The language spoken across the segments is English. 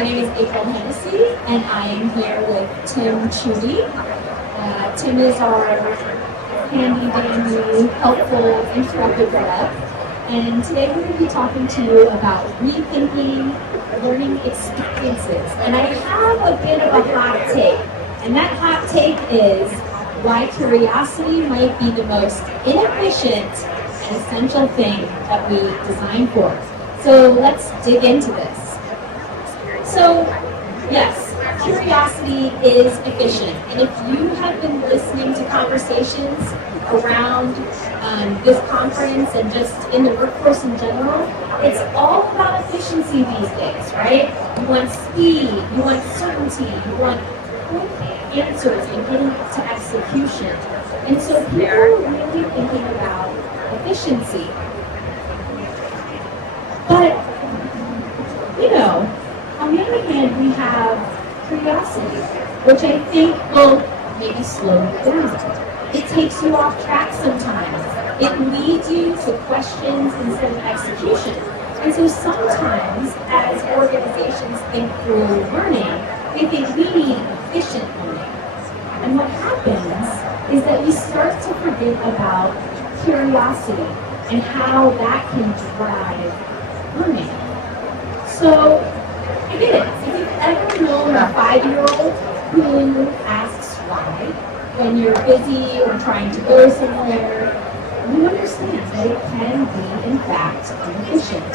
My name is Hennessey, and I am here with Tim Chudy. Tim is our handy-dandy, helpful, Intrepid rep. And today we're going to be talking to you about rethinking learning experiences. And I have a bit of a hot take. And that hot take is why curiosity might be the most inefficient and essential thing that we design for. So let's dig into this. So, yes, curiosity is efficient. And if you have been listening to conversations around this conference and just in the workforce in general, it's all about efficiency these days, right? You want speed, you want certainty, you want quick answers and getting to execution. And so people are really thinking about efficiency. But, on the other hand, we have curiosity, which I think will maybe slow you down. It takes you off track sometimes. It leads you to questions instead of execution. And so sometimes, as organizations think through learning, they think we need efficient learning. And what happens is that we start to forget about curiosity and how that can drive learning. So, I get it. If you've ever known a 5-year-old who asks why when you're busy or trying to go somewhere, you understand that it can be, in fact, inefficient.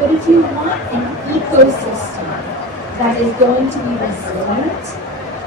But if you want an ecosystem that is going to be resilient,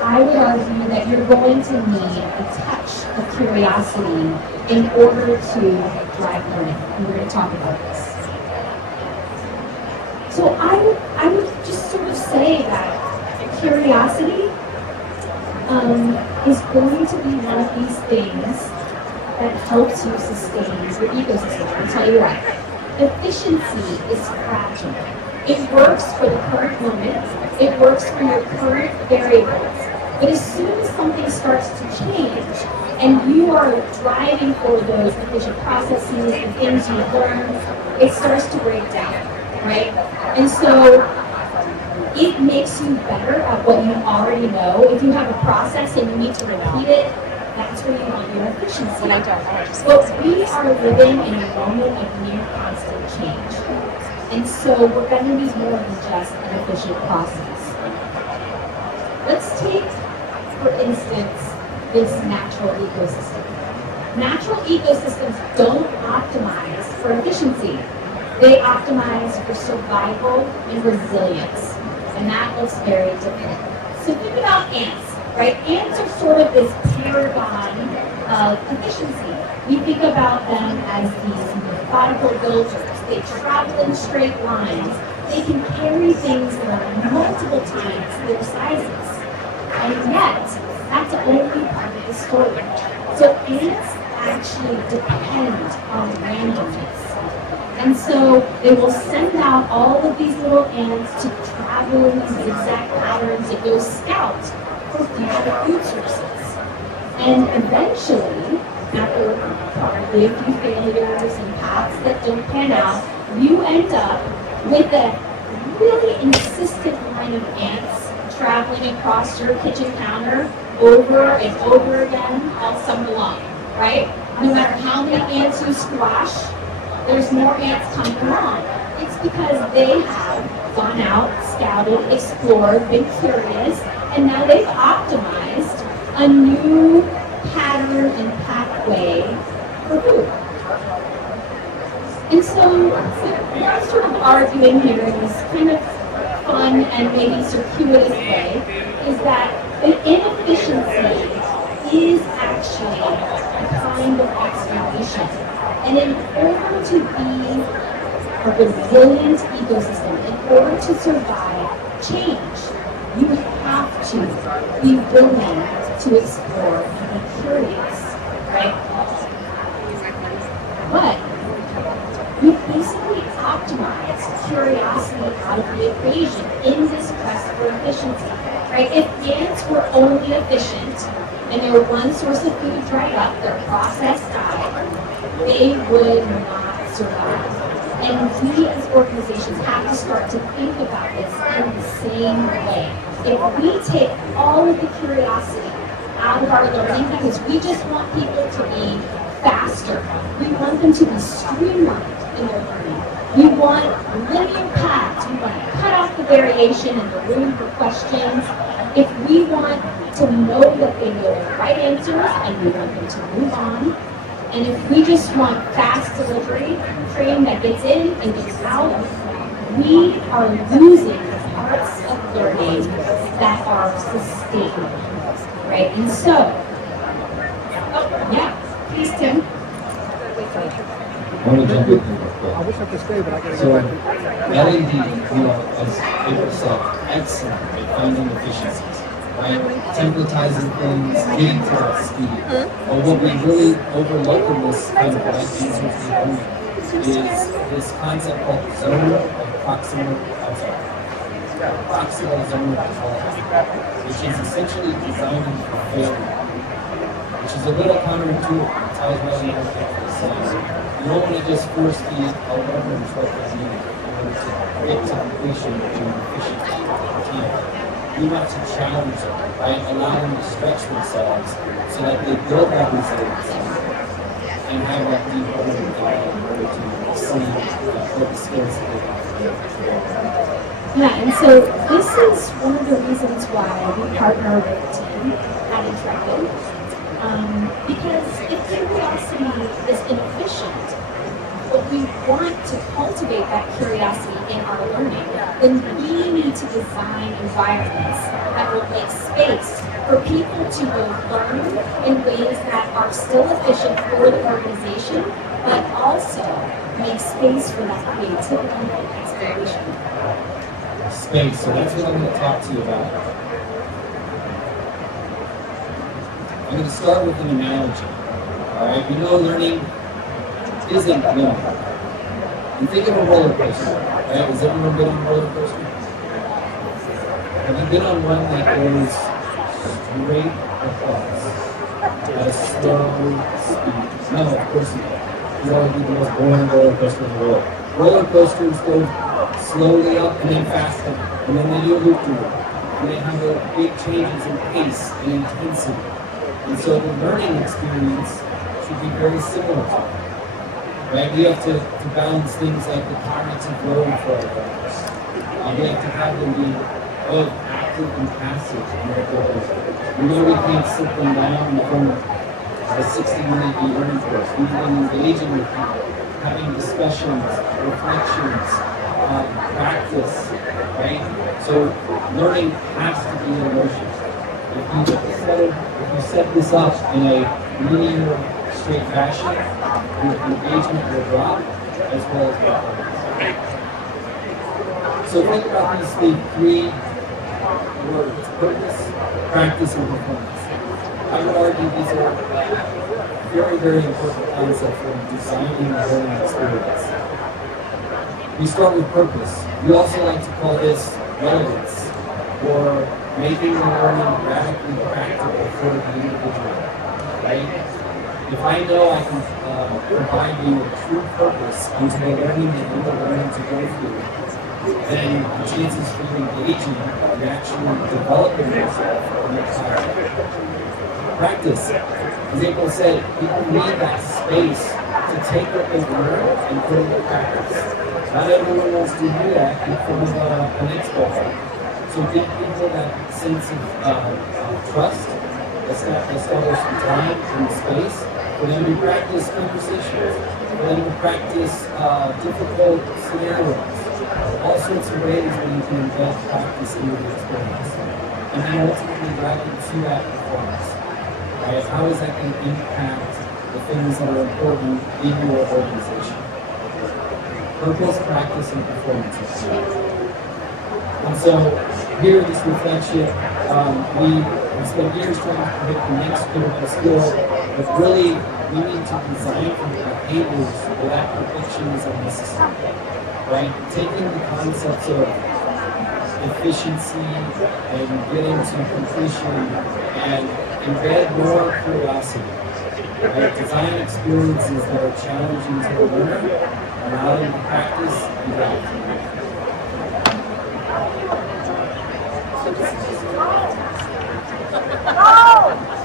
I would argue that you're going to need a touch of curiosity in order to drive learning. And we're going to talk about this. So I would just sort of say that curiosity is going to be one of these things that helps you sustain your ecosystem. I'll tell you why. Efficiency is fragile. It works for the current moment. It works for your current variables. But as soon as something starts to change and you are driving for those efficient processes and things you learn, it starts to break down, right? And so it makes you better at what you already know. If you have a process and you need to repeat it, that's where you want your efficiency. But we are living in a moment of near constant change. And so we're going to need more than just an efficient process. Let's take, for instance, this natural ecosystem. Natural ecosystems don't optimize for efficiency. They optimize for survival and resilience. And that looks very different. So think about ants, right? Ants are sort of this paragon of efficiency. We think about them as these methodical builders. They travel in straight lines. They can carry things around multiple times their sizes. And yet, that's only part of the story. So ants actually depend on randomness. And so they will send out all of these little ants to travel in these zigzag patterns and go scout for future food sources. And eventually, after probably a few failures and paths that don't pan out, you end up with a really insistent line of ants traveling across your kitchen counter over and over again all summer long, right? No matter how many ants you squash, there's more ants coming along. It's because they have gone out, scouted, explored, been curious, and now they've optimized a new pattern and pathway for food. And so what I'm sort of arguing here in this kind of fun and maybe circuitous way is that the inefficiency is actually a kind of explanation. And in order to be a resilient ecosystem, in order to survive change, you have to be willing to explore and be curious, right? But we basically optimize curiosity out of the equation in this quest for efficiency, right? If ants were only efficient and their one source of food dried up, their process died, they would not survive. And we as organizations have to start to think about this in the same way. If we take all of the curiosity out of our learning because we just want people to be faster, we want them to be streamlined in their learning. We want linear paths. We want to cut off the variation and the room for questions. If we want to know that they know the right answers and we want them to move on, and if we just want fast delivery, training that gets in and gets out, we are losing parts of learning that are sustainable, right? And so, please, Tim. I want to jump in here. I wish I could stay, but I gotta go back. LED, as April said, excellent at finding efficiencies, right? Templatizing things, getting to that speed. But what we really overlook in this kind of life is this concept called zone of proximal zone of development, which is essentially designing for failure, which is a little counterintuitive. It tells what you have. You don't want to just force feed a learner what they need in order to get to completion in an efficient time. We want to challenge them, right? Allow them to stretch themselves so that they build that resilience and have that deep learning in order to see what the skills that they have. Yeah, and so this is one of the reasons why we partner with Tim at Intrepid. Because if curiosity is inefficient, but we want to cultivate that curiosity in our learning, then we need to design environments that will make space for people to both learn in ways that are still efficient for the organization, but also make space for that creativity and exploration. Space, so that's what I'm going to talk to you about. I'm going to start with an analogy. All right, we know learning isn't linear. And think of a roller coaster. Right? Has everyone been on a roller coaster? Have you been on one that goes straight across at a slow speed? No, of course not. That would be the most boring roller coaster in the world. Roller coasters go slowly up and then faster, and then they do a loop-de-loop. And they have big changes in pace and intensity. And so the learning experience should be very similar to that. Right? We have to balance things like the cognitive load for our learners. We have to have them be both active and passive in their goals. We know we can't sit them down in the form of a 60-minute e-learning course. We need them engaging with people, having discussions, reflections, practice, right? So learning has to be in motion. If you set this up in a linear, straight fashion, your engagement will drop as well as performance. So think about these three words: purpose, practice, and performance. I would argue these are very, very important concepts when designing a learning experience. We start with purpose. We also like to call this relevance, or making the learning radically practical for the individual, right? If I know I can provide you a true purpose into the learning that you are learning to go through, then the chances for you engaging and actually developing yourself are much higher. Practice. As April said, people need that space to take what they learn and put it into practice. Not everyone wants to do that in front of an expo. So give people that sense of trust, establish some time and space for them to practice conversations, for them to practice difficult scenarios, all sorts of ways where you can embed practice into the experience. And then ultimately drive them to that performance. Right? How is that going to impact the things that are important in your organization? Purpose, practice, and performance. And so here in this reflection, we spent years trying to predict the next critical skill, but really we need to design for behaviors where that prediction is unnecessary. Right? Taking the concepts of efficiency and getting to completion and embed more curiosity. Right? Design experiences that are challenging to the learner allow them to practice, and adapt.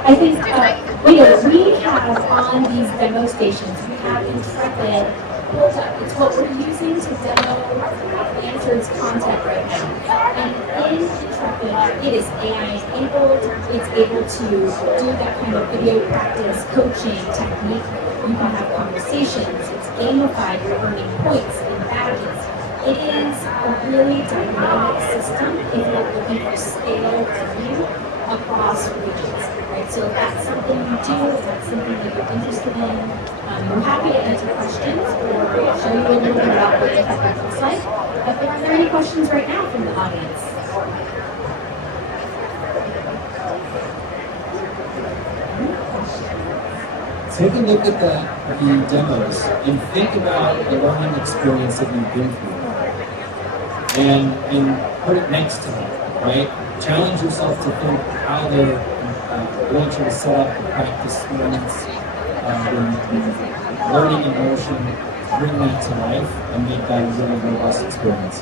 I think we have on these demo stations, we have Intrepid pulled up. It's what we're using to demo Blanchard's content right now. And in Intrepid, it is AI enabled. It's able to do that kind of video practice coaching technique. You can have conversations. It's gamified. You're earning points and badges. It is a really dynamic system if you're looking for scale revenue across regions, right? So if that's something you do, if that's something that you're interested in, we're happy to answer questions or show you a little bit about what the tech looks like. But are there any questions right now from the audience? Take a look at the demos and think about the learning experience that you've been through. And put it next to them, right? Challenge yourself to think how they're going to set up the practice moments, the learning in motion, bring that to life and make that a really robust experience.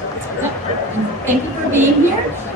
Thank you for being here.